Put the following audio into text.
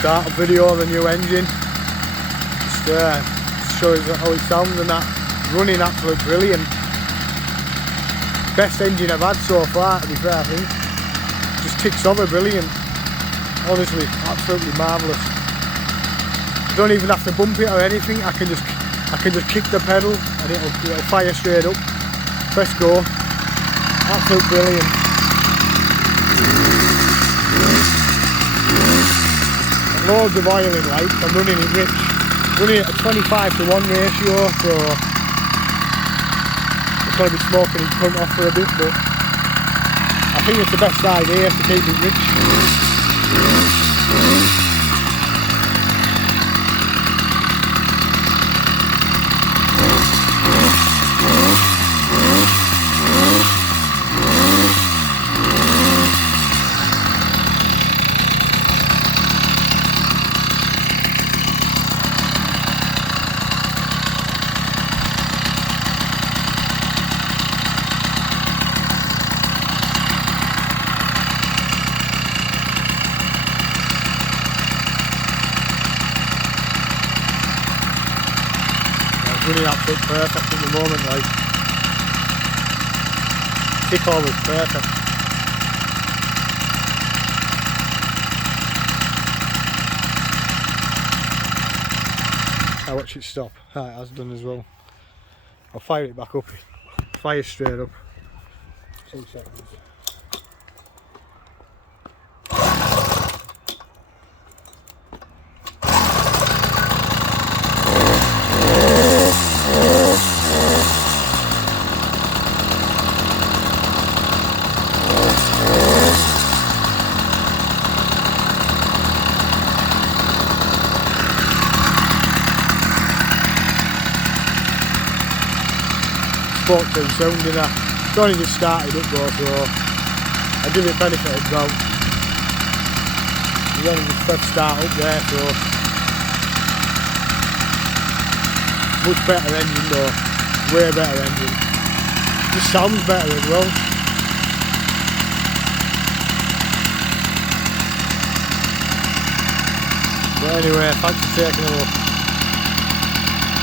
startup video of the new engine. Just shows how it sounds and that. Running absolutely brilliant. Best engine I've had so far, to be fair, I think. Just ticks over brilliant. Honestly, absolutely marvellous. You don't even have to bump it or anything. I can just kick the pedal and it'll fire straight up. Press go. Absolute brilliant. Loads of oil in lights. I'm running it rich. Running it at 25:1 ratio, so it's going to be smoking its front off for a bit, but I think it's the best idea to keep it rich. Running absolutely perfect at the moment, like tick all is perfect. I'll watch it stop. Ah, it has done as well. I'll fire it back up. Fire straight up. 2 seconds. Spoke too soon, didn't I? It's only just started up though, so I give it benefit of doubt. It's only just first start up there, so much better engine though, way better engine. Just sounds better as well. But anyway, thanks for taking a look.